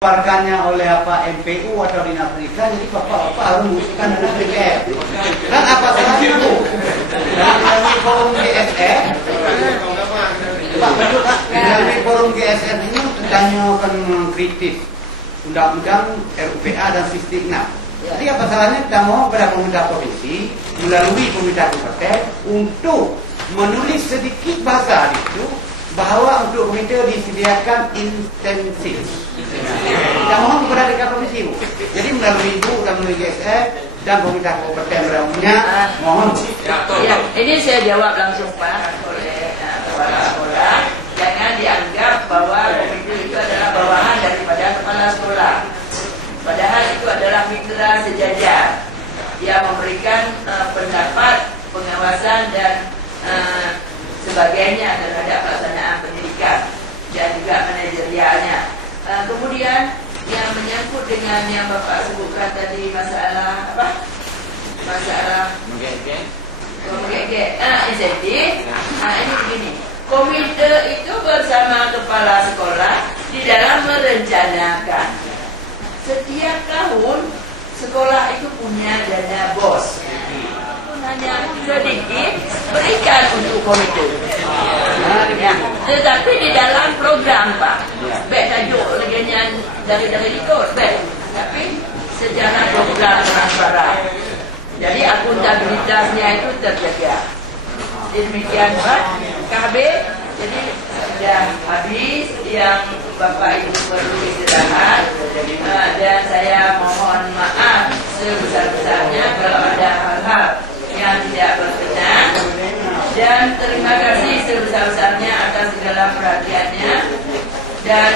dikeluarkannya oleh MPU atau Dinas Pendidikan, jadi bapak-bapak harus mengusulkan dengan DPR. Dan apa salahnya Bu? Melalui forum GSR, Pak betul Pak, melalui forum GSR ini hanya akan mengkritik undang-undang RUPA dan Sistiknas. Jadi apa salahnya kita mohon kepada pemerintah provinsi melalui pemerintah kabupaten untuk menulis sedikit bahasa itu bahwa untuk komite disediakan intensif. Kita mohon kepada DKP provinsi Bu. Jadi melalui Ibu dan melalui GSR dan pemerintah kabupaten pada umumnya mohon. Ya, ini saya jawab langsung Pak oleh kepala sekolah. Jangan dianggap bahwa komite itu adalah bawahan daripada kepala sekolah. Padahal itu adalah mitra sejajar yang memberikan pendapat, pengawasan dan sebagainya terhadap pelaksanaan pendidikan dan juga manajerialnya. Kemudian yang menyangkut dengan yang Bapak sebutkan tadi masalah apa? Masalah insentif. Ini begini. Komite itu bersama kepala sekolah di dalam merencanakan. Setiap tahun sekolah itu punya dana BOS. Hanya sedikit berikan untuk komite. Ya. Tetapi di dalam program Pak, baik tajuk legenyan dari ikut, baik. Tapi secara program transparan. Jadi akuntabilitasnya itu terjaga. Demikian Pak, KB. Jadi sudah habis yang Bapak Ibu perlu istirahat dan saya mohon maaf sebesar-besarnya kalau ada hal-hal yang tidak berkenan dan terima kasih sebesar-besarnya atas segala perhatiannya dan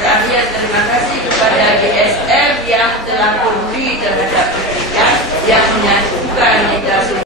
terakhir terima kasih kepada GSM yang telah